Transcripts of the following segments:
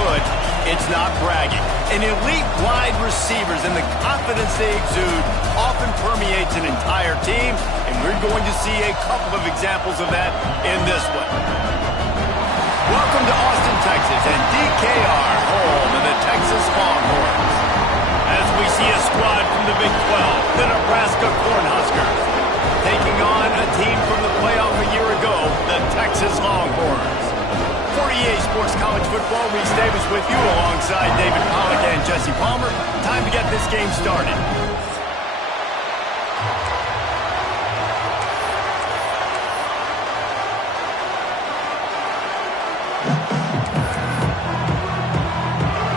good, it's not bragging. And elite wide receivers and the confidence they exude often permeates an entire team, and we're going to see a couple of examples of that in this one. Welcome to Austin, Texas, and DKR, home of the Texas Longhorns. As we see a squad from the Big 12, the Nebraska Cornhuskers, taking on a team from the playoff a year ago, the Texas Longhorns. 48 Sports College Football, Reese Davis with you alongside David Pollack and Jesse Palmer. Time to get this game started.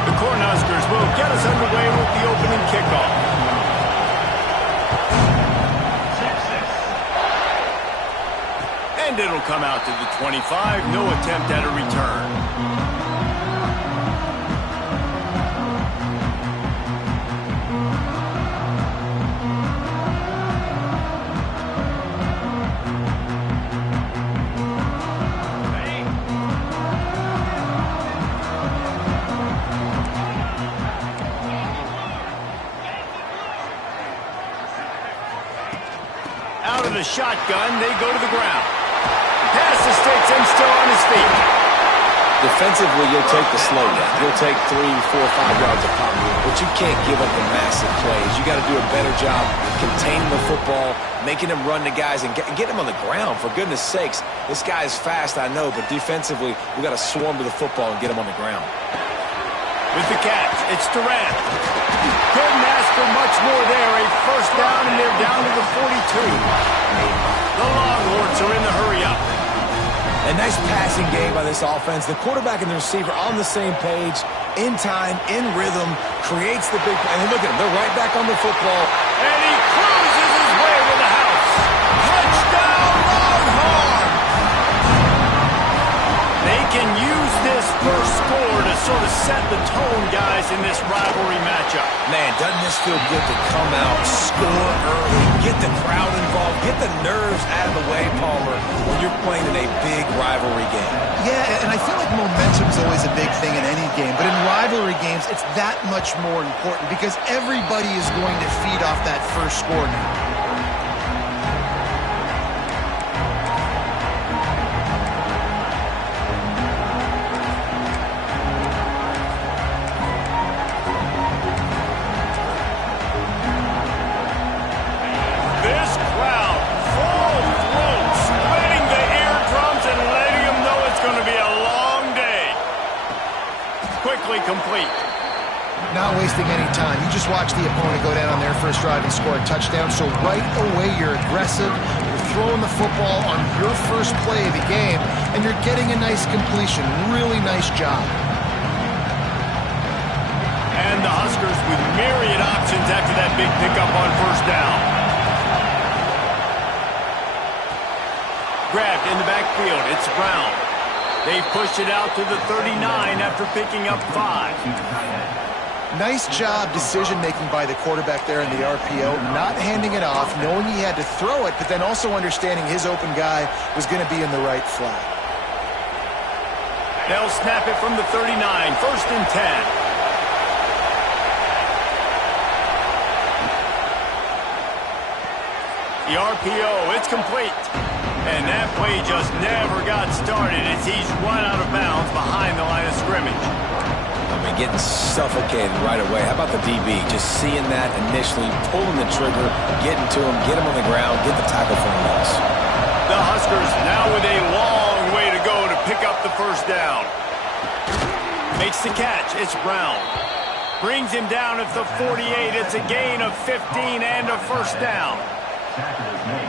The Cornhuskers will get us underway with the opening kickoff. And it'll come out to the 25. No attempt at a return. Out of the shotgun, they go to the ground. Pass to Sticks and still on his feet. Defensively, you'll take the slow down. You'll take 3, 4, 5 yards of pop, but you can't give up the massive plays. You got to do a better job containing the football, making them run the guys, and get them on the ground. For goodness sakes, this guy is fast, I know, but defensively, we got to swarm to the football and get him on the ground. With the catch, it's Durant. Couldn't ask for much more there. A first down, and they're down to the 42. The Longhorns are in the hurry-up. A nice passing game by this offense. The quarterback and the receiver on the same page, in time, in rhythm, creates the big play. And look at them. They're right back on the football. And he cruises his way to the house. Touchdown, Longhorns! They can use this first score to sort of set the tone, guys, in this rivalry matchup. Man, doesn't this feel good to come out, score early, get the crowd involved, get the nerves out of the way, Palmer, when you're playing in a big rivalry game. Yeah, and I feel like momentum's always a big thing in any game, but in rivalry games, it's that much more important because everybody is going to feed off that first score now. Complete. Not wasting any time. You just watch the opponent go down on their first drive and score a touchdown. So right away, you're aggressive. You're throwing the football on your first play of the game, and you're getting a nice completion. Really nice job. And the Huskers with myriad options after that big pickup on first down. Grabbed in the backfield. It's Brown. They push it out to the 39 after picking up 5. Nice job decision-making by the quarterback there in the RPO, not handing it off, knowing he had to throw it, but then also understanding his open guy was going to be in the right flat. They'll snap it from the 39, first and 10. The RPO, it's complete. And that play just never got started as he's run out of bounds behind the line of scrimmage. I mean, getting suffocated right away. How about the DB? Just seeing that initially, pulling the trigger, getting to him, get him on the ground, get the tackle for the loss. The Huskers now with a long way to go to pick up the first down. Makes the catch. It's Brown. Brings him down at the 48. It's a gain of 15 and a first down.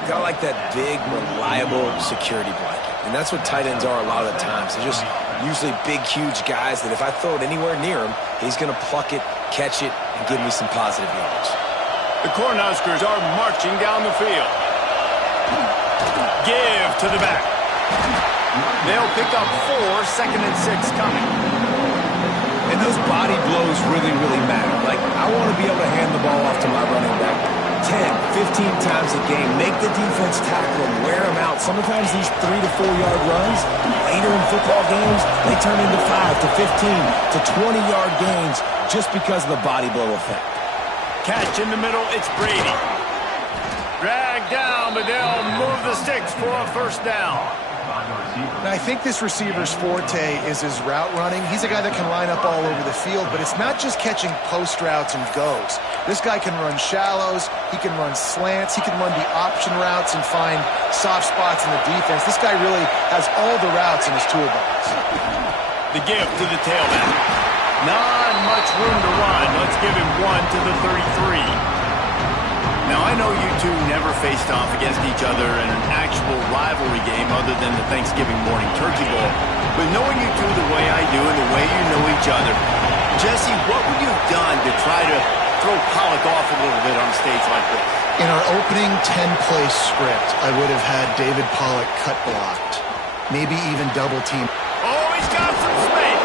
Got like that big, reliable security blanket. And that's what tight ends are a lot of the times. They're just usually big, huge guys that if I throw it anywhere near him, he's going to pluck it, catch it, and give me some positive yards. The Cornhuskers are marching down the field. Give to the back. They'll pick up 4, second and 6 coming. And those body blows really, really matter. Like, I want to be able to hand the ball off to my running back 10, 15 times a game. Make the defense tackle them, wear them out. Sometimes these 3 to 4 yard runs, later in football games, they turn into 5 to 15 to 20 yard gains just because of the body blow effect. Catch in the middle, it's Brady. Drag down, but they'll move the sticks for a first down. And I think this receiver's forte is his route running. He's a guy that can line up all over the field, but it's not just catching post routes and goes. This guy can run shallows, he can run slants, he can run the option routes and find soft spots in the defense. This guy really has all the routes in his toolbox. The give to the tailback. Not much room to run. Let's give him one to the 33. Now, I know you two never faced off against each other in an actual rivalry game other than the Thanksgiving morning turkey bowl. But knowing you two the way I do and the way you know each other, Jesse, what would you have done to try to throw Pollock off a little bit on a stage like this? In our opening 10-play script, I would have had David Pollock cut blocked, maybe even double team. Oh, he's got some space.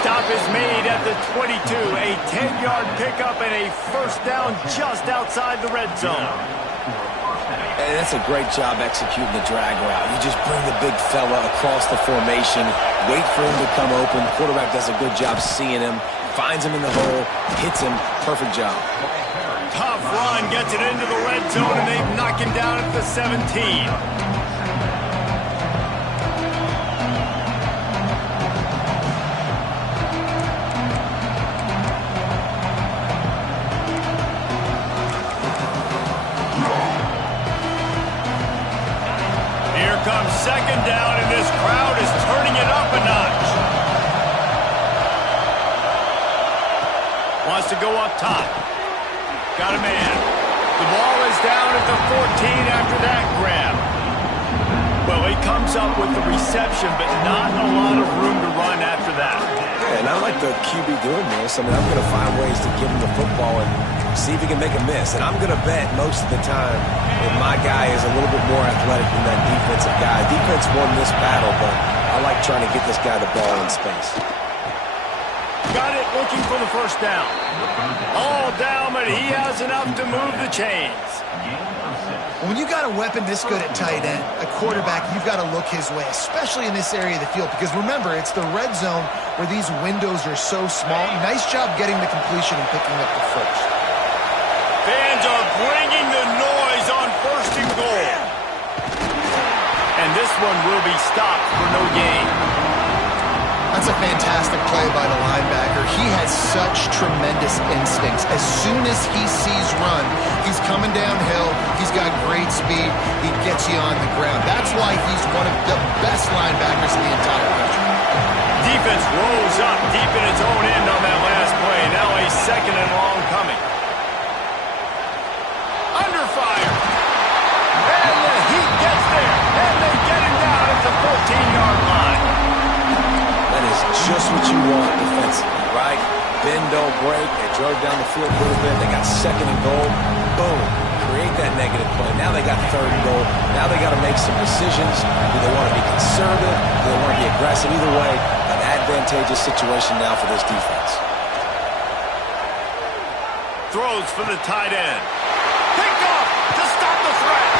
Stop is made at the 22. A 10-yard pickup and a first down just outside the red zone. And that's a great job executing the drag route. You just bring the big fella across the formation, wait for him to come open. Quarterback does a good job seeing him, finds him in the hole, hits him. Perfect job. Tough run, gets it into the red zone, and they knock him down at the 17. Comes second down, and this crowd is turning it up a notch. Wants to go up top. Got a man. The ball is down at the 14 after that grab. Well, he comes up with the reception, but not a lot of room to run after that. Yeah, and I like the QB doing this. I mean, I'm going to find ways to give him the football and see if he can make a miss. And I'm going to bet most of the time if my guy is a little bit more athletic than that defensive guy. Defense won this battle, but I like trying to get this guy the ball in space. Got it, looking for the first down. All down, but he has enough to move the chains. When you got a weapon this good at tight end, a quarterback, you've got to look his way, especially in this area of the field. Because remember, it's the red zone where these windows are so small. Nice job getting the completion and picking up the first. Fans are bringing the noise on first and goal. And this one will be stopped for no gain. That's a fantastic play by the linebacker. He has such tremendous instincts. As soon as he sees run, he's coming downhill. He's got great speed. He gets you on the ground. That's why he's one of the best linebackers in the entire country. Defense rolls up deep in its own end on that last play. Now a second and long coming. Under fire. And the Heat gets there. And they get him down at the 14-yard line. That is just what you want defensively, right? Bend, don't break. They drove down the field a little bit. They got second and goal. Boom. Create that negative play. Now they got third and goal. Now they got to make some decisions. Do they want to be conservative? Do they want to be aggressive? Either way, an advantageous situation now for this defense. Throws for the tight end. Picked off to stop the threat.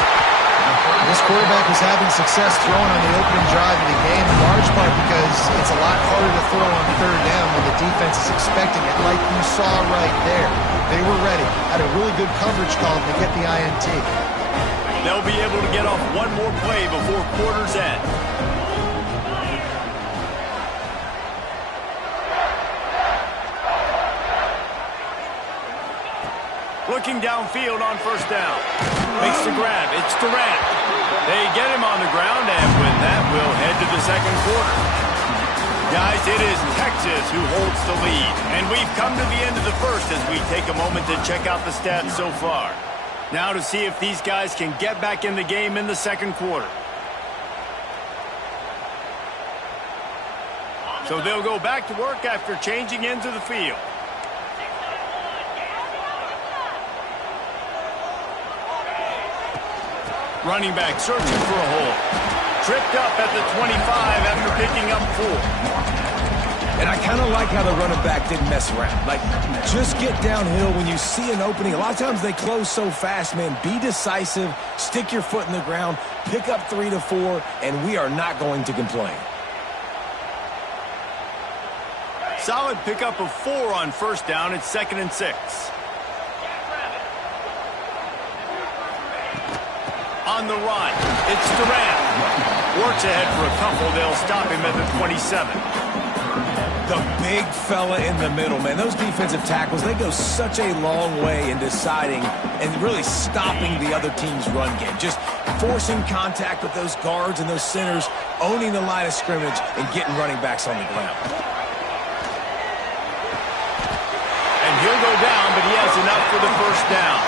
This quarterback was having success throwing on the opening drive of the game, in large part because it's a lot harder to throw on third down when the defense is expecting it, like you saw right there. They were ready, had a really good coverage call to get the INT. They'll be able to get off one more play before quarter's end. Looking downfield on first down. Makes the grab. It's Durant. They get him on the ground, and with that, we'll head to the second quarter. Guys, it is Texas who holds the lead, and we've come to the end of the first as we take a moment to check out the stats so far. Now to see if these guys can get back in the game in the second quarter. So they'll go back to work after changing into the field. Running back searching for a hole. Tripped up at the 25 after picking up 4. And I kind of like how the running back didn't mess around. Like, just get downhill when you see an opening. A lot of times they close so fast, man. Be decisive, stick your foot in the ground, pick up 3 to 4, and we are not going to complain. Solid pickup of 4 on first down. It's 2nd and 6. On the run, it's Durant. Works ahead for a couple. They'll stop him at the 27. The big fella in the middle, man. Those defensive tackles, they go such a long way in deciding and really stopping the other team's run game. Just forcing contact with those guards and those centers, owning the line of scrimmage, and getting running backs on the ground. And he'll go down, but he has enough for the first down.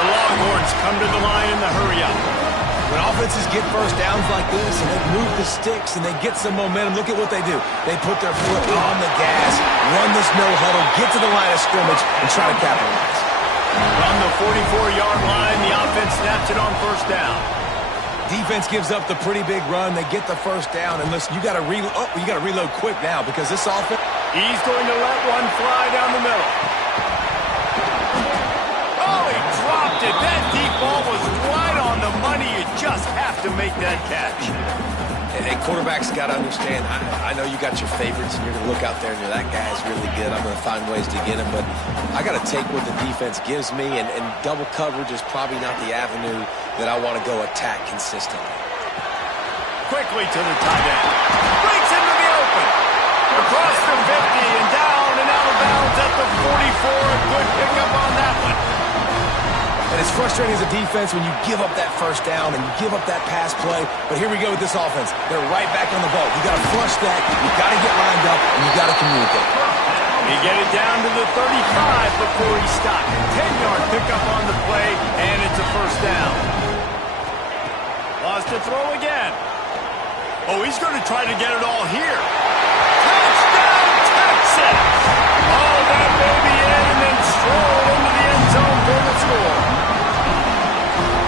The Longhorns come to the line in the hurry-up. When offenses get first downs like this and they move the sticks and they get some momentum, look at what they do. They put their foot on the gas, run this no-huddle, get to the line of scrimmage, and try to capitalize. From the 44-yard line, the offense snaps it on first down. Defense gives up the pretty big run. They get the first down, and listen, you got to reload quick now because this offense. He's going to let one fly down the middle. Oh, he dropped it. That deep ball was right on the money. You just have to make that catch. And quarterbacks got to understand, I know you got your favorites, and you're going to look out there and you're, that guy's really good. I'm going to find ways to get him, but I got to take what the defense gives me, and double coverage is probably not the avenue that I want to go attack consistently. Quickly to the tight end. Breaks into the open. Across the 50 and down and out of bounds at the 44. Good pickup on that one. And it's frustrating as a defense when you give up that first down and you give up that pass play. But here we go with this offense. They're right back on the ball. You got to flush that. You got to get lined up, and you got to communicate. He get it down to the 35 before he stopped. 10-yard pickup on the play, and it's a first down. Lost to throw again. Oh, he's going to try to get it all here. Touchdown, Texas! Oh, that baby in and then stroll into the end zone for the score.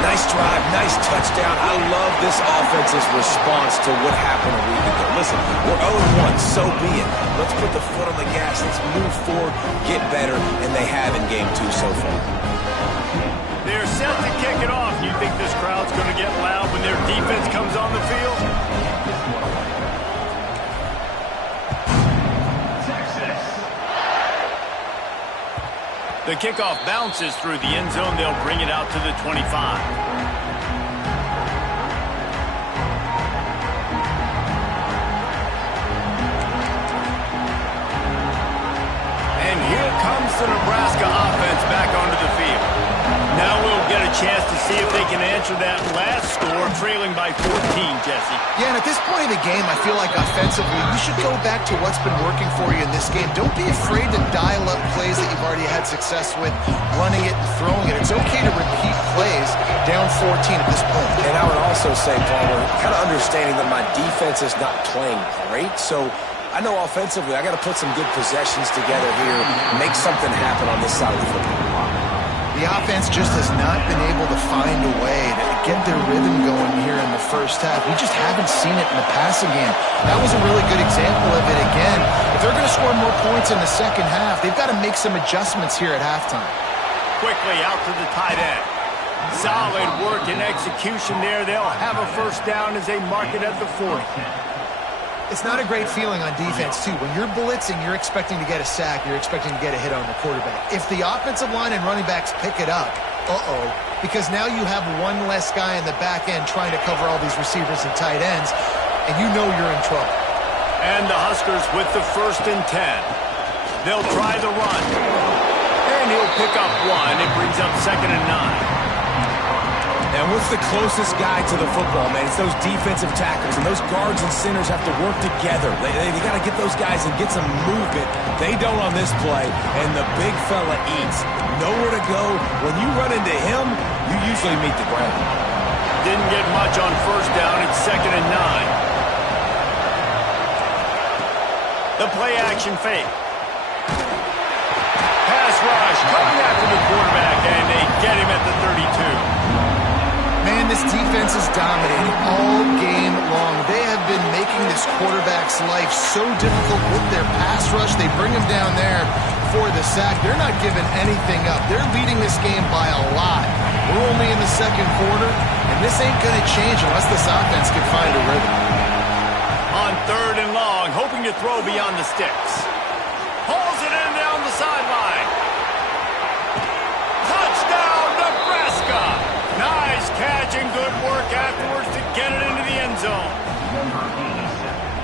Nice drive, nice touchdown. I love this offense's response to what happened a week ago. Listen, we're 0-1, so be it. Let's put the foot on the gas. Let's move forward, get better, and they have in game 2 so far. They're set to kick it off. You think this crowd's going to get loud when their defense comes on the field? The kickoff bounces through the end zone. They'll bring it out to the 25. And here comes the Nebraska offense back onto the field. Now we'll get a chance to see if they can answer that last score, trailing by 14, Jesse. Yeah, and at this point of the game, I feel like offensively, you should go back to what's been working for you in this game. Don't be afraid to dial up plays that you've already had success with, running it and throwing it. It's okay to repeat plays down 14 at this point. And I would also say, Palmer, kind of understanding that my defense is not playing great, so I know offensively I got to put some good possessions together here, make something happen on this side of the football. The offense just has not been able to find a way to get their rhythm going here in the first half. We just haven't seen it in the passing game. That was a really good example of it again. If they're going to score more points in the second half, they've got to make some adjustments here at halftime. Quickly out to the tight end. Solid work and execution there. They'll have a first down as they mark it at the 40. It's not a great feeling on defense, too. When you're blitzing, you're expecting to get a sack. You're expecting to get a hit on the quarterback. If the offensive line and running backs pick it up, because now you have one less guy in the back end trying to cover all these receivers and tight ends, and you know you're in trouble. And the Huskers with the 1st and 10. They'll try the run. And he'll pick up 1. It brings up 2nd and 9. And what's the closest guy to the football, man? It's those defensive tackles, and those guards and centers have to work together. They got to get those guys and get some movement. They don't on this play, and the big fella eats. Nowhere to go. When you run into him, you usually meet the ground. Didn't get much on first down. It's 2nd and 9. The play action fake. Pass rush coming after the quarterback, and they get him at the 32. Man, And this defense is dominating all game long. They have been making this quarterback's life so difficult with their pass rush. They bring him down there for the sack. They're not giving anything up. They're leading this game by a lot. We're only in the second quarter, and this ain't going to change unless this offense can find a rhythm. On 3rd and long, hoping to throw beyond the sticks. Pulls it in down the sideline. Touchdown, Nebraska! Nice catch and good work afterwards to get it into the end zone.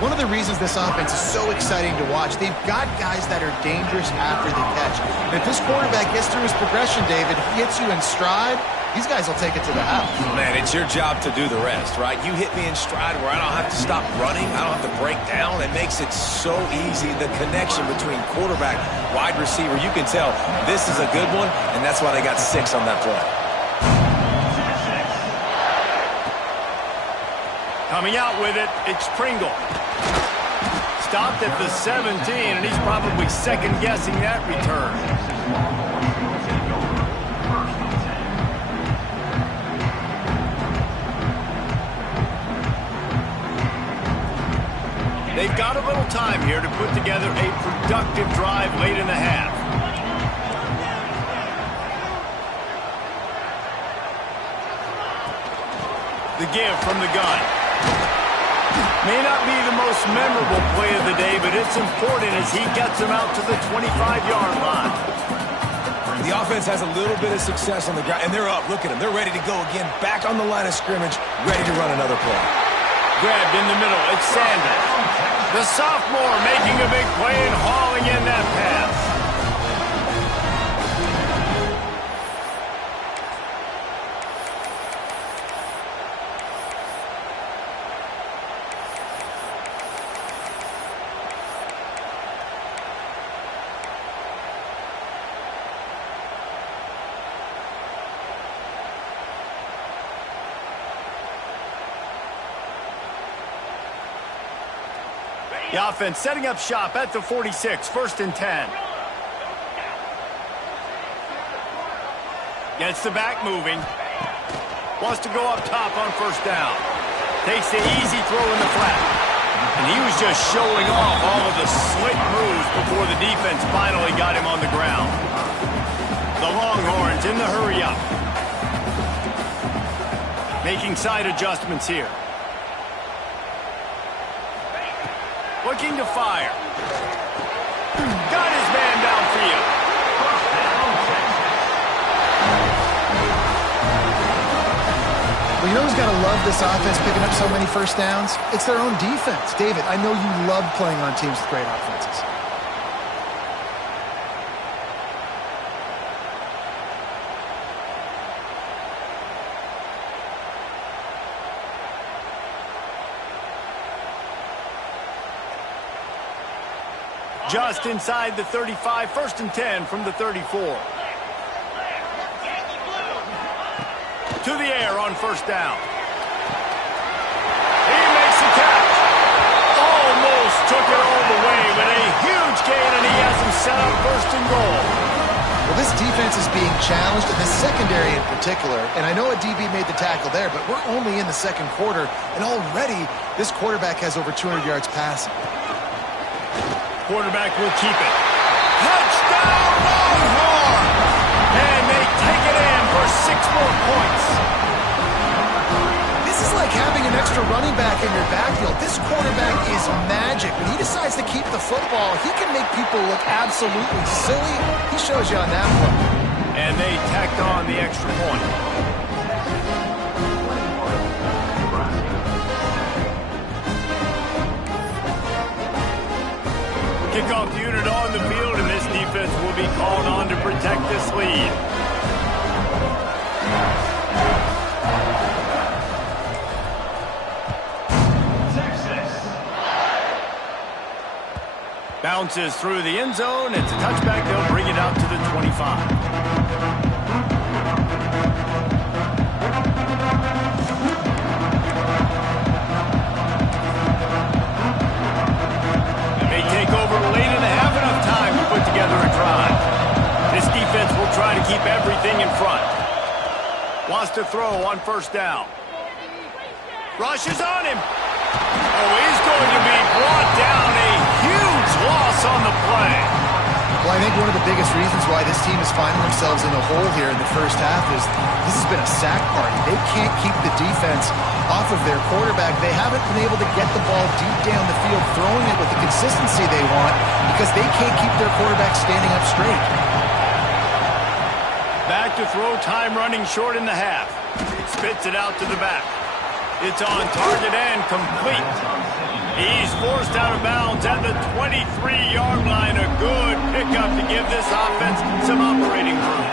One of the reasons this offense is so exciting to watch, they've got guys that are dangerous after the catch. And if this quarterback gets through his progression, David, he hits you in stride, these guys will take it to the house. Man, it's your job to do the rest, right? You hit me in stride where I don't have to stop running. I don't have to break down. It makes it so easy. The connection between quarterback, wide receiver, you can tell this is a good one, and that's why they got 6 on that play. Coming out with it, it's Pringle. Stopped at the 17, and he's probably second-guessing that return. They've got a little time here to put together a productive drive late in the half. The give from the gun. May not be the most memorable play of the day, but it's important as he gets him out to the 25-yard line. The offense has a little bit of success on the ground, and they're up. Look at them. They're ready to go again, back on the line of scrimmage, ready to run another play. Grabbed in the middle. It's Sanders. The sophomore making a big play and hauling in that pass. The offense setting up shop at the 46, 1st and 10. Gets the back moving. Wants to go up top on 1st down. Takes the easy throw in the flat. And he was just showing off all of the slick moves before the defense finally got him on the ground. The Longhorns in the hurry up. Making side adjustments here. Looking to fire. Got his man downfield. Well, you know who's got to love this offense picking up so many 1st downs? It's their own defense. David, I know you love playing on teams with great offenses. Just inside the 35, 1st and 10 from the 34. To the air on 1st down. He makes the catch. Almost took it all the way, but a huge gain, and he has him set up 1st and goal. Well, this defense is being challenged, and the secondary in particular. And I know a DB made the tackle there, but we're only in the second quarter, and already this quarterback has over 200 yards passing. Quarterback will keep it. Touchdown, Longhorn! And they take it in for 6 more points. This is like having an extra running back in your backfield. This quarterback is magic. When he decides to keep the football, he can make people look absolutely silly. He shows you on that play. And they tacked on the extra point. Kickoff unit on the field, and this defense will be called on to protect this lead. Bounces through the end zone. It's a touchback. They'll bring it out to the 25. Wants to throw on first down. Rushes on him. Oh, he's going to be brought down. A huge loss on the play. Well, I think one of the biggest reasons why this team is finding themselves in a hole here in the first half is this has been a sack party. They can't keep the defense off of their quarterback. They haven't been able to get the ball deep down the field, throwing it with the consistency they want because they can't keep their quarterback standing up straight. Back to throw, time running short in the half. Spits it out to the back. It's on target and complete. He's forced out of bounds at the 23-yard line. A good pickup to give this offense some operating room.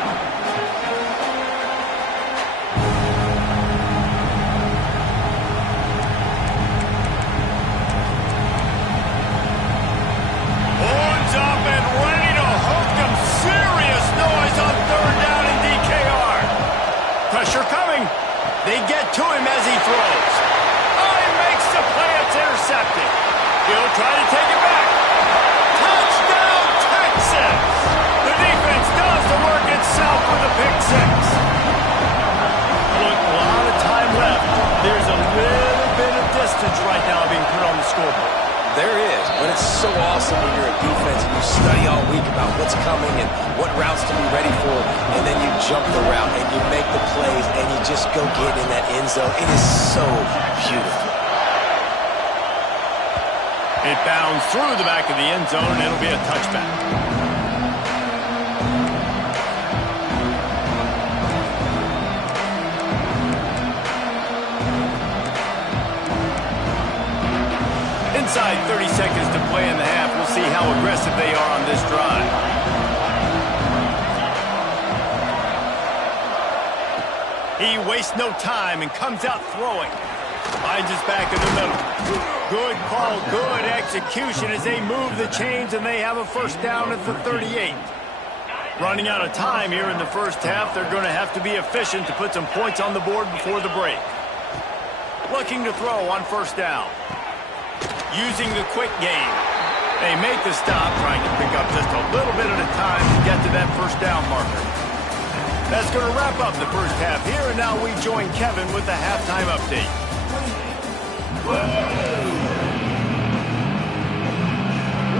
Horns up and ready to hook them. Serious noise on third down in DKR. Pressure coming. They get to him as he throws. Oh, he makes the play. It's intercepted. He'll try to take it back. Touchdown, Texas! The defense does the work itself with a pick six. Look, a lot of time left. There's a little bit of distance right now being put on the scoreboard. There is, but it's so awesome when you're a defense and you study all week about what's coming and what routes to be ready for, and then you jump the route and you make the plays and you just go get in that end zone. It is so beautiful. It bounds through the back of the end zone, and it'll be a touchback. Inside 30 seconds to play in the half. We'll see how aggressive they are on this drive. He wastes no time and comes out throwing. Finds his back in the middle. Good call, good execution as they move the chains, and they have a first down at the 38. Running out of time here in the first half. They're going to have to be efficient to put some points on the board before the break. Looking to throw on first down. Using the quick game. They make the stop, trying to pick up just a little bit at a time to get to that first down marker. That's going to wrap up the first half here, and now we join Kevin with the halftime update.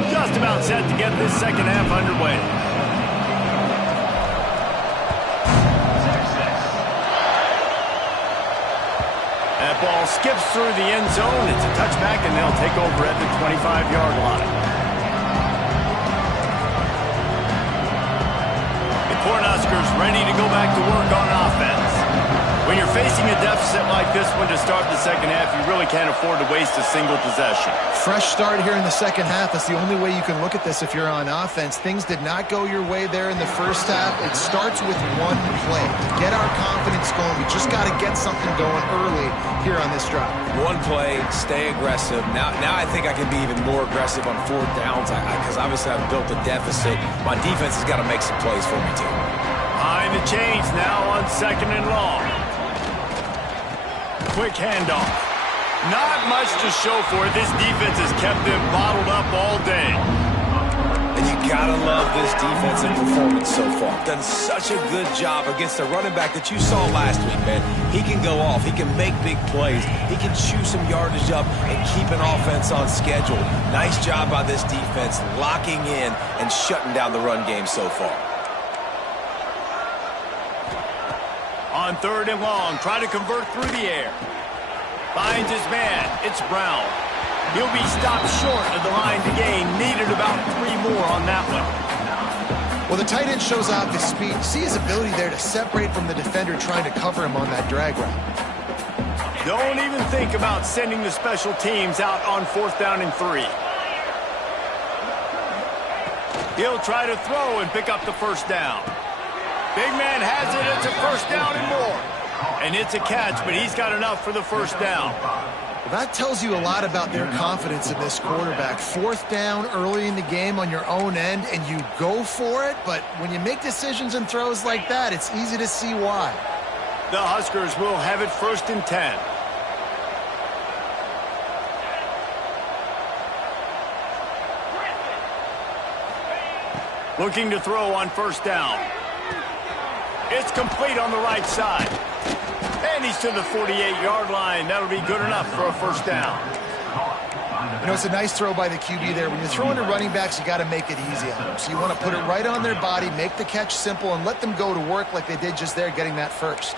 Just about set to get this second half underway. That ball skips through the end zone. It's a touchback, and they'll take over at the 25-yard line. The Cornhuskers ready to go back to work on offense. When you're facing a deficit like this one to start the second half, you really can't afford to waste a single possession. Fresh start here in the second half. That's the only way you can look at this if you're on offense. Things did not go your way there in the first half. It starts with one play. To get our confidence going, we just got to get something going early here on this drive. One play, stay aggressive. Now I think I can be even more aggressive on fourth downs because obviously I've built a deficit. My defense has got to make some plays for me too. Behind the chains now on second and long. Quick handoff. Not much to show for it. This defense has kept them bottled up all day. And you gotta love this defensive performance so far. Done such a good job against the running back that you saw last week, man. He can go off. He can make big plays. He can chew some yardage up and keep an offense on schedule. Nice job by this defense locking in and shutting down the run game so far. On third and long, try to convert through the air. Finds his man. It's Brown. He'll be stopped short of the line to gain. Needed about 3 more on that one. Well, the tight end shows off his speed. See his ability there to separate from the defender trying to cover him on that drag route. Don't even think about sending the special teams out on fourth down and 3. He'll try to throw and pick up the first down. Big man has it. It's a first down and more. And it's a catch, but he's got enough for the first down. Well, that tells you a lot about their confidence in this quarterback. Fourth down early in the game on your own end, and you go for it. But when you make decisions and throws like that, it's easy to see why. The Huskers will have it first and 10. Looking to throw on first down. It's complete on the right side. And he's to the 48-yard line. That'll be good enough for a first down. You know, it's a nice throw by the QB there. When you're throwing to running backs, you got to make it easy on them. So you want to put it right on their body, make the catch simple, and let them go to work like they did just there, getting that first.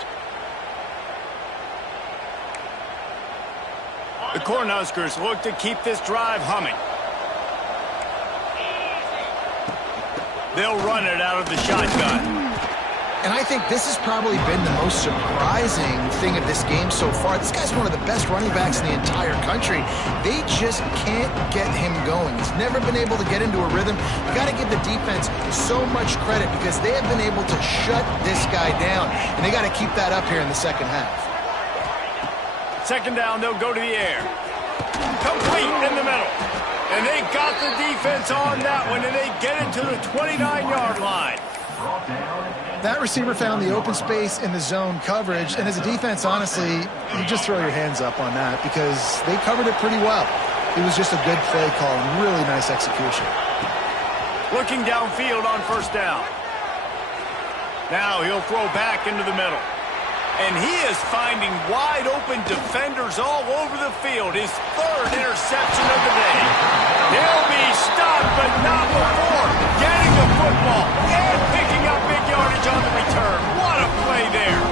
The Cornhuskers look to keep this drive humming. They'll run it out of the shotgun. And I think this has probably been the most surprising thing of this game so far. This guy's one of the best running backs in the entire country. They just can't get him going. He's never been able to get into a rhythm. You got to give the defense so much credit because they have been able to shut this guy down. And they got to keep that up here in the second half. Second down, they'll go to the air. Complete in the middle. And they got the defense on that one, and they get it to the 29-yard line. That receiver found the open space in the zone coverage, and as a defense, honestly, you just throw your hands up on that because they covered it pretty well. It was just a good play call and really nice execution. Looking downfield on first down. Now he'll throw back into the middle. And he is finding wide-open defenders all over the field. His third interception of the day. He'll be stopped, but not before getting the football and picking up big yardage on the return. What a play there.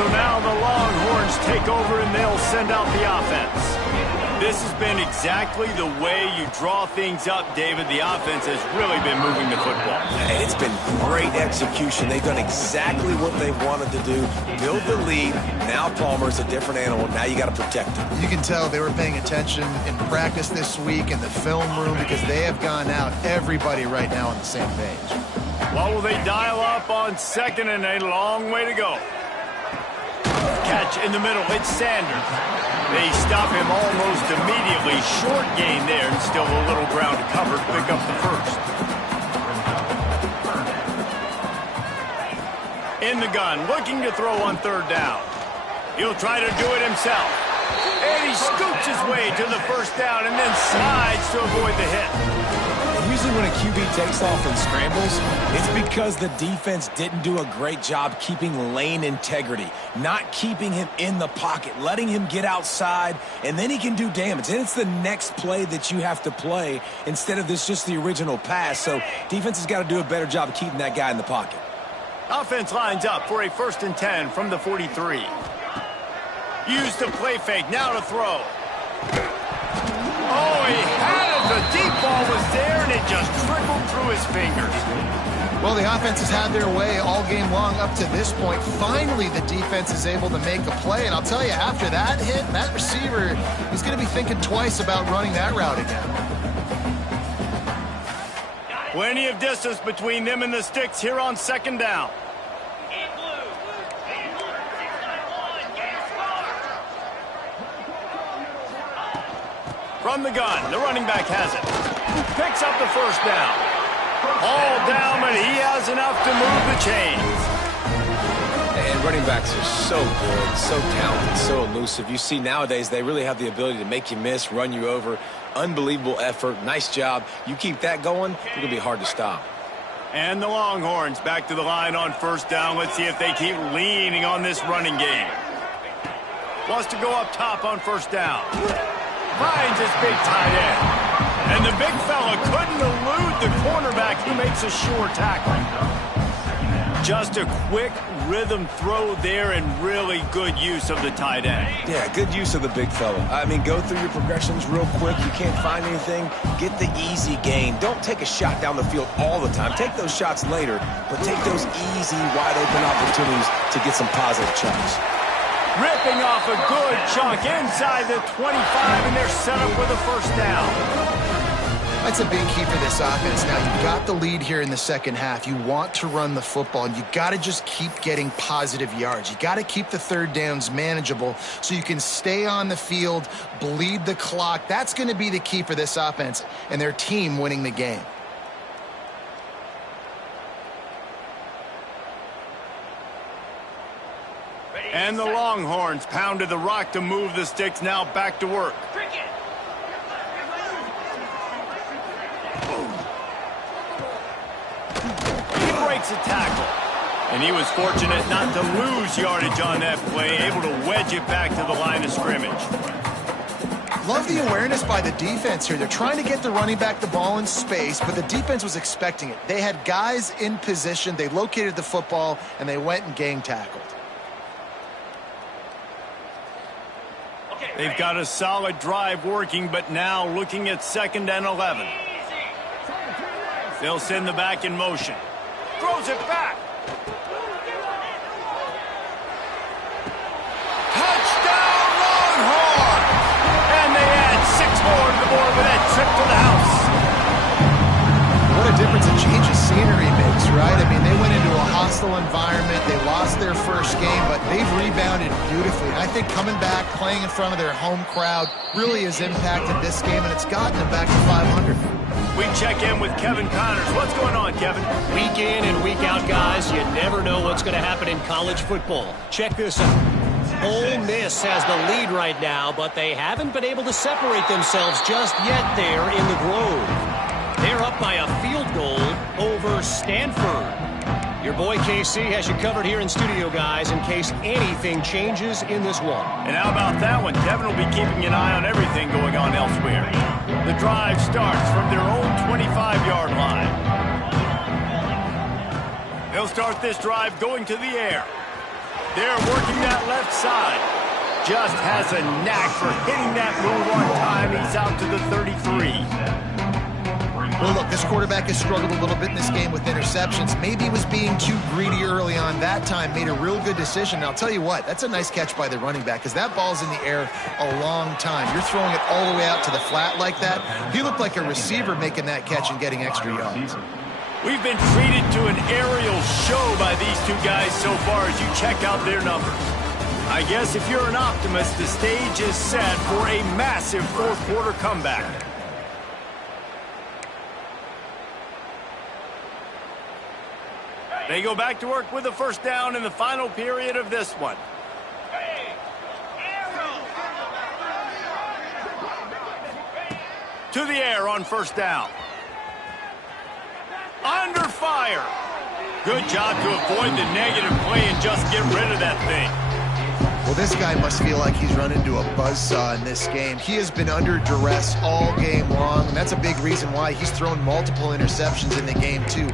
So now the Longhorns take over, and they'll send out the offense. This has been exactly the way you draw things up, David. The offense has really been moving the football. And it's been great execution. They've done exactly what they wanted to do. Build the lead. Now Palmer's a different animal. Now you got to protect him. You can tell they were paying attention in practice this week in the film room because they have gone out, everybody right now on the same page. What will they dial up on second and a long way to go? Catch in the middle. It's Sanders. They stop him almost immediately. Short gain there, and still a little ground to cover to pick up the first. In the gun, looking to throw on third down. He'll try to do it himself. And he scoots his way to the first down and then slides to avoid the hit. Usually when a QB takes off and scrambles, it's because the defense didn't do a great job keeping lane integrity, not keeping him in the pocket, letting him get outside, and then he can do damage. And it's the next play that you have to play instead of this just the original pass. So defense has got to do a better job of keeping that guy in the pocket. Offense lines up for a 1st and 10 from the 43. Use the play fake, now to throw. Oh, he had it. The deep ball was there, and it just trickled through his fingers. Well, the offense has had their way all game long up to this point. Finally, the defense is able to make a play, and I'll tell you, after that hit, that receiver is going to be thinking twice about running that route again. Plenty of distance between them and the sticks here on second down. From the gun, the running back has it. Picks up the first down. All down, but he has enough to move the chains. And running backs are so good, so talented, so elusive. You see nowadays they really have the ability to make you miss, run you over. Unbelievable effort. Nice job. You keep that going, it's going to be hard to stop. And the Longhorns back to the line on first down. Let's see if they keep leaning on this running game. Wants to go up top on first down. Finds his big tight end. And the big fella couldn't elude the cornerback. He makes a sure tackle. Just a quick rhythm throw there and really good use of the tight end. Yeah, good use of the big fella. I mean, go through your progressions real quick. You can't find anything. Get the easy gain. Don't take a shot down the field all the time. Take those shots later, but take those easy, wide-open opportunities to get some positive chunks. Ripping off a good chunk inside the 25, and they're set up with a first down. That's a big key for this offense. Now, you've got the lead here in the second half. You want to run the football, and you got to just keep getting positive yards. You got to keep the third downs manageable so you can stay on the field, bleed the clock. That's going to be the key for this offense and their team winning the game. And the Longhorns pounded the rock to move the sticks, now back to work. He breaks a tackle. And he was fortunate not to lose yardage on that play, able to wedge it back to the line of scrimmage. Love the awareness by the defense here. They're trying to get the running back the ball in space, but the defense was expecting it. They had guys in position. They located the football, and they went and gang tackled. They've got a solid drive working, but now looking at 2nd and 11. They'll send the back in motion. Throws it back. Touchdown, Longhorn! And they add 6 more to the board with that trip to the house. What a difference a change of scenery makes, right? I mean, they went into a hostile environment. They lost their first game, but they've rebounded beautifully. And I think coming back, playing in front of their home crowd really has impacted this game, and it's gotten them back to 500. We check in with Kevin Connors. What's going on, Kevin? Week in and week out, guys, you never know what's going to happen in college football. Check this out. Ole Miss has the lead right now, but they haven't been able to separate themselves just yet there in the Grove. They're up by a field goal over Stanford. Your boy KC has you covered here in studio, guys, in case anything changes in this one. And how about that one? Kevin will be keeping an eye on everything going on elsewhere. The drive starts from their own 25-yard line. They'll start this drive going to the air. They're working that left side. Just has a knack for hitting that move on time. He's out to the 33. Well, look, this quarterback has struggled a little bit in this game with interceptions. Maybe he was being too greedy early on that time, made a real good decision. Now, I'll tell you what, that's a nice catch by the running back because that ball's in the air a long time. You're throwing it all the way out to the flat like that. He looked like a receiver making that catch and getting extra yards. We've been treated to an aerial show by these two guys so far as you check out their numbers. I guess if you're an optimist, the stage is set for a massive fourth-quarter comeback. They go back to work with a first down in the final period of this one. To the air on first down. Under fire. Good job to avoid the negative play and just get rid of that thing. Well, this guy must feel like he's run into a buzzsaw in this game. He has been under duress all game long, and that's a big reason why he's thrown multiple interceptions in the game, too.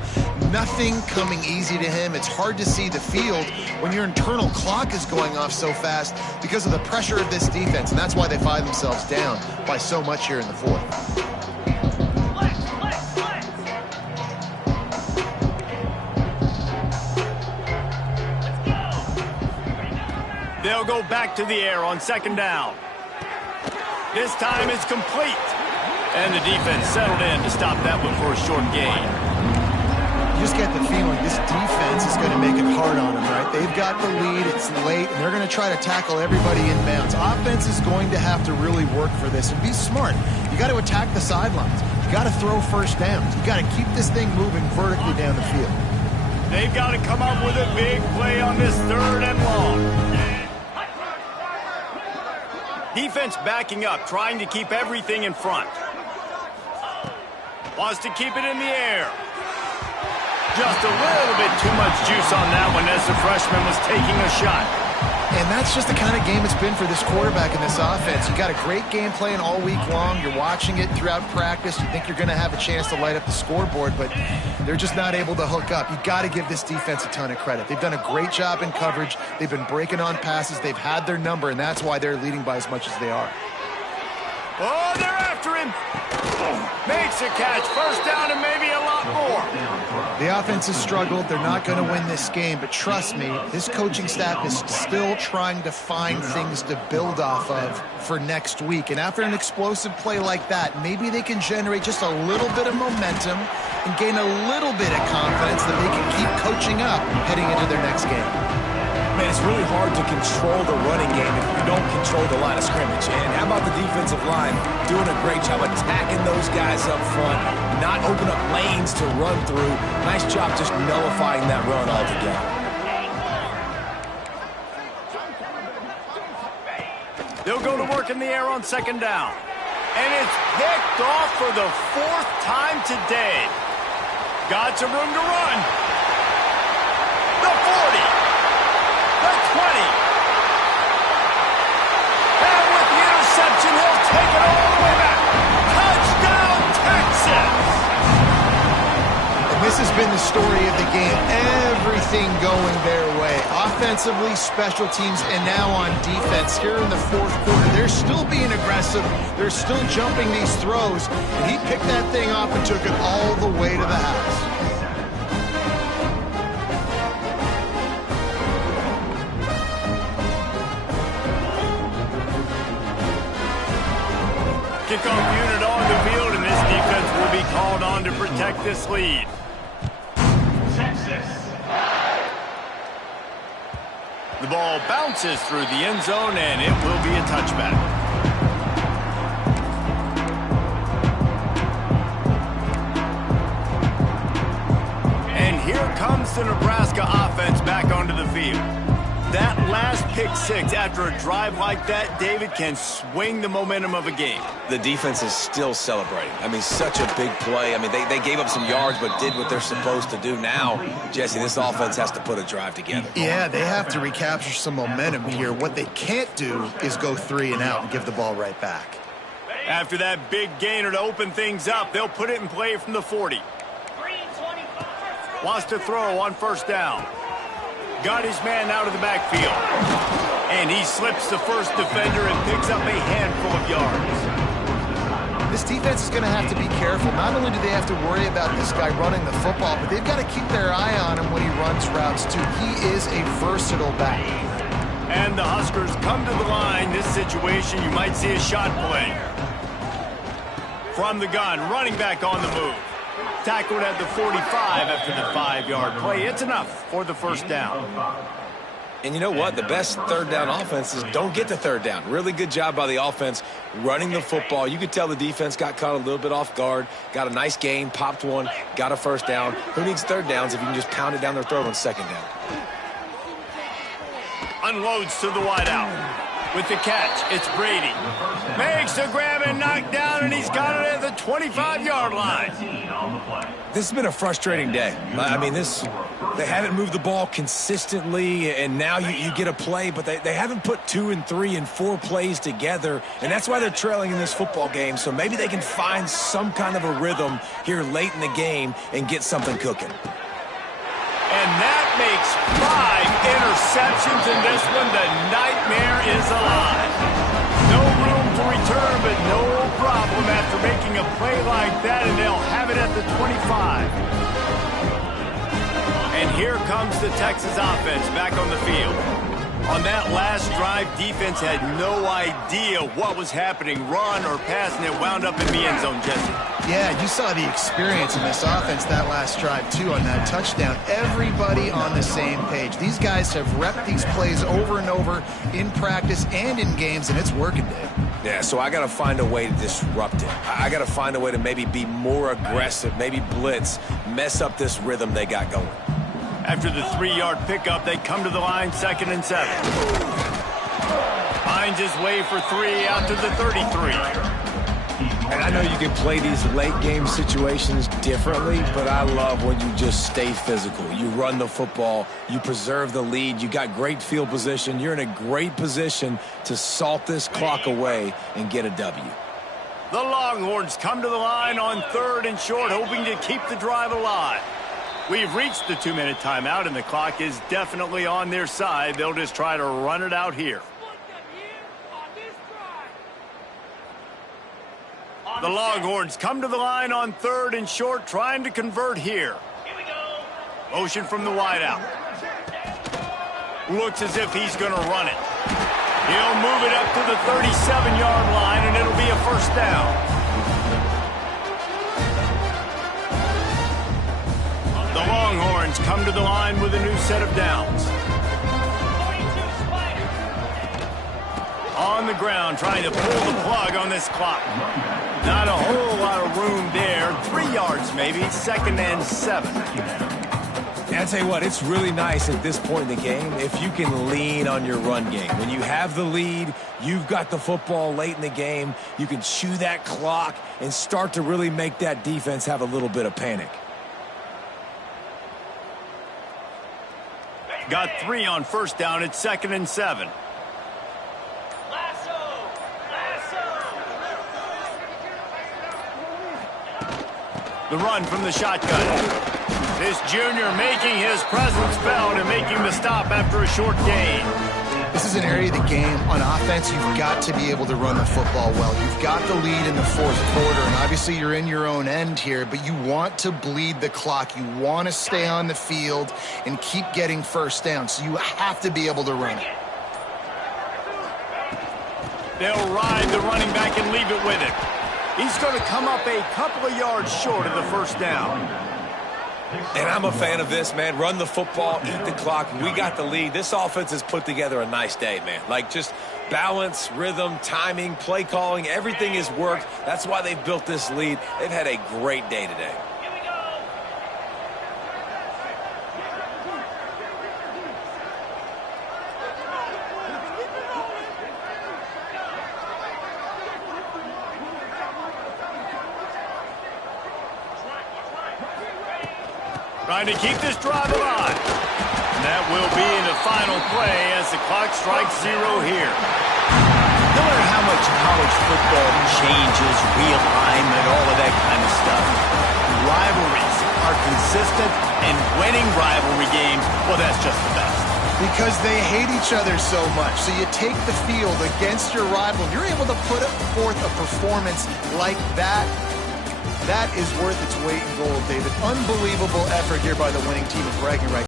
Nothing coming easy to him. It's hard to see the field when your internal clock is going off so fast because of the pressure of this defense, and that's why they find themselves down by so much here in the fourth. They'll go back to the air on second down. This time it's complete. And the defense settled in to stop that one for a short gain. You just get the feeling this defense is going to make it hard on them, right? They've got the lead, it's late, and they're going to try to tackle everybody inbounds. Offense is going to have to really work for this and be smart. You got to attack the sidelines. You got to throw first downs. You got to keep this thing moving vertically down the field. They've got to come up with a big play on this 3rd and long. Defense backing up, trying to keep everything in front. Wants to keep it in the air. Just a little bit too much juice on that one as the freshman was taking a shot. And that's just the kind of game it's been for this quarterback in this offense. You got a great game plan all week long. You're watching it throughout practice. You think you're going to have a chance to light up the scoreboard, but they're just not able to hook up. You got to give this defense a ton of credit. They've done a great job in coverage. They've been breaking on passes. They've had their number, and that's why they're leading by as much as they are. Oh, they're after him. Makes a catch. First down and maybe a lot more. The offense has struggled. They're not going to win this game, but trust me, this coaching staff is still trying to find things to build off of for next week. And after an explosive play like that, maybe they can generate just a little bit of momentum and gain a little bit of confidence that they can keep coaching up heading into their next game. Man, it's really hard to control the running game if you don't control the line of scrimmage. And how about the defensive line doing a great job attacking those guys up front, not open up lanes to run through. Nice job just nullifying that run altogether. They'll go to work in the air on second down. And it's picked off for the 4th time today. Got some room to run. The 40. The 20. And with the interception, he'll take it all the way back. Touchdown, Texas! And this has been the story of the game. Everything going their way. Offensively, special teams, and now on defense. Here in the fourth quarter, they're still being aggressive. They're still jumping these throws. And he picked that thing off and took it all the way to the house. Kickoff unit on the field, and this defense will be called on to protect this lead. The ball bounces through the end zone, and it will be a touchback. And here comes the Nebraska offense back onto the field. That last pick six after a drive like that, David, can swing the momentum of a game. The defense is still celebrating. I mean, such a big play. I mean, they gave up some yards but did what they're supposed to do. Now, Jesse, this offense has to put a drive together. Yeah, they have to recapture some momentum here. What they can't do is go 3 and out and give the ball right back. After that big gainer to open things up, they'll put it in play from the 40. Wants to throw on first down. Got his man out of the backfield. And he slips the first defender and picks up a handful of yards. This defense is going to have to be careful. Not only do they have to worry about this guy running the football, but they've got to keep their eye on him when he runs routes, too. He is a versatile back. And the Huskers come to the line. This situation, you might see a shot play. From the gun, running back on the move. Tackled at the 45 after the 5-yard play. It's enough for the first down. And you know what? The best third down offenses don't get the third down. Really good job by the offense running the football. You could tell the defense got caught a little bit off guard, got a nice gain, popped one, got a first down. Who needs third downs if you can just pound it down their throat on second down? Unloads to the wideout. With the catch, it's Brady. Makes the grab and knock down, and he's got it at the 25-yard line. This has been a frustrating day. I mean, they haven't moved the ball consistently, and now you get a play, but they haven't put 2 and 3 and 4 plays together, and that's why they're trailing in this football game. So maybe they can find some kind of a rhythm here late in the game and get something cooking. And that makes 5 interceptions in this one. The nightmare is alive. No room to return, but no problem after making a play like that, and they'll have it at the 25. And here comes the Texas offense back on the field. On that last drive, defense had no idea what was happening, run or pass, and it wound up in the end zone, Jesse. Yeah, you saw the experience in this offense that last drive, too, on that touchdown. Everybody on the same page. These guys have repped these plays over and over in practice and in games, and it's working, Dave. Yeah, so I got to find a way to disrupt it. I got to find a way to maybe be more aggressive, maybe blitz, mess up this rhythm they got going. After the 3-yard pickup, they come to the line, 2nd and 7. Finds his way for 3 out to the 33. And I know you can play these late-game situations differently, but I love when you just stay physical. You run the football, you preserve the lead, you got great field position. You're in a great position to salt this clock away and get a W. The Longhorns come to the line on 3rd and short, hoping to keep the drive alive. We've reached the 2-minute timeout, and the clock is definitely on their side. They'll just try to run it out here. The Longhorns come to the line on 3rd and short, trying to convert here. Motion from the wideout. Looks as if he's going to run it. He'll move it up to the 37-yard line, and it'll be a first down. The Longhorns come to the line with a new set of downs. On the ground, trying to pull the plug on this clock. Not a whole lot of room there. 3 yards maybe, 2nd and 7. And I tell you what, it's really nice at this point in the game if you can lean on your run game. When you have the lead, you've got the football late in the game, you can chew that clock and start to really make that defense have a little bit of panic. Got 3 on first down. It's 2nd and 7. The run from the shotgun. This junior making his presence felt and making the stop after a short gain. This is an area of the game on offense you've got to be able to run the football well. You've got the lead in the fourth quarter, and obviously you're in your own end here, but you want to bleed the clock. You want to stay on the field and keep getting first down, so you have to be able to run it. They'll ride the running back and leave it with him. He's going to come up a couple of yards short of the first down. And I'm a fan of this, man. Run the football, eat the clock. We got the lead. This offense has put together a nice day, man. Like, just balance, rhythm, timing, play calling, everything has worked. That's why they've built this lead. They've had a great day today. Trying to keep this drive alive. And that will be the final play as the clock strikes 0 here. No matter how much college football changes, realignment, all of that kind of stuff, rivalries are consistent, and winning rivalry games, well, that's just the best. Because they hate each other so much. So you take the field against your rival, and you're able to put forth a performance like that. That is worth its weight in gold, David. Unbelievable effort here by the winning team of bragging rights.